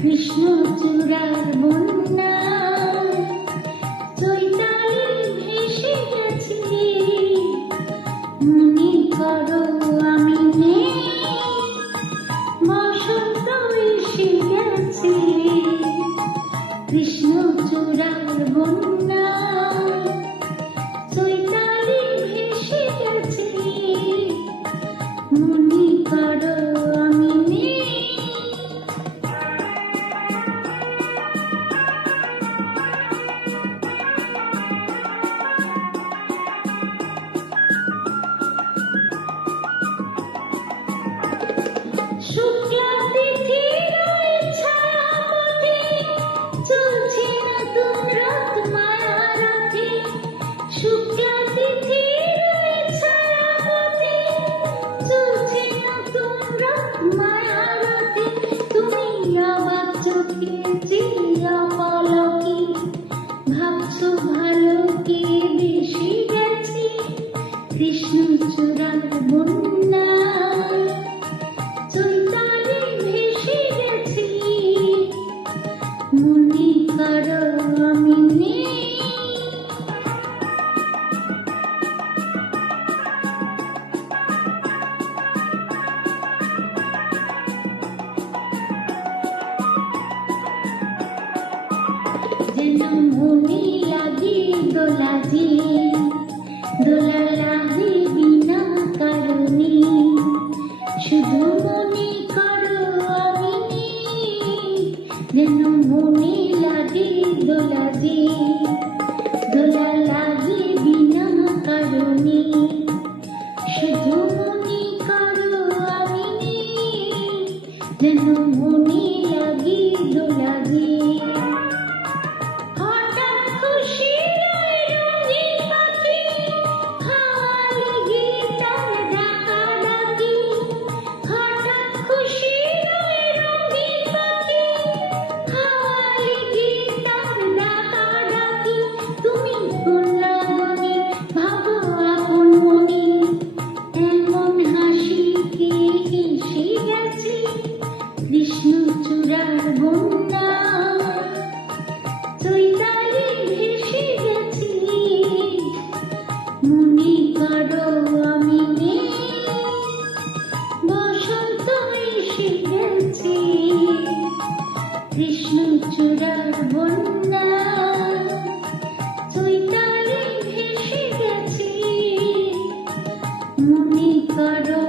কৃষ্ণ চূড়ার বন্যা চৈতালি ভেসে আমি নেই বসন্ত কৃষ্ণ চূড়ার বন্যা চেয়ে ভাবছ ভালো কে বেশি গেছে? কৃষ্ণ চূড়ার বন্যা মনে লাগে দোলাজি দোলা লাগে বিনা কারণে। শুধু মনে করো আমি যেন মনে লাগে দোলাজি দোলা লাগে কৃষ্ণ চূড়ার বন্যা চৈতালি ভেসে গেছি মনে করো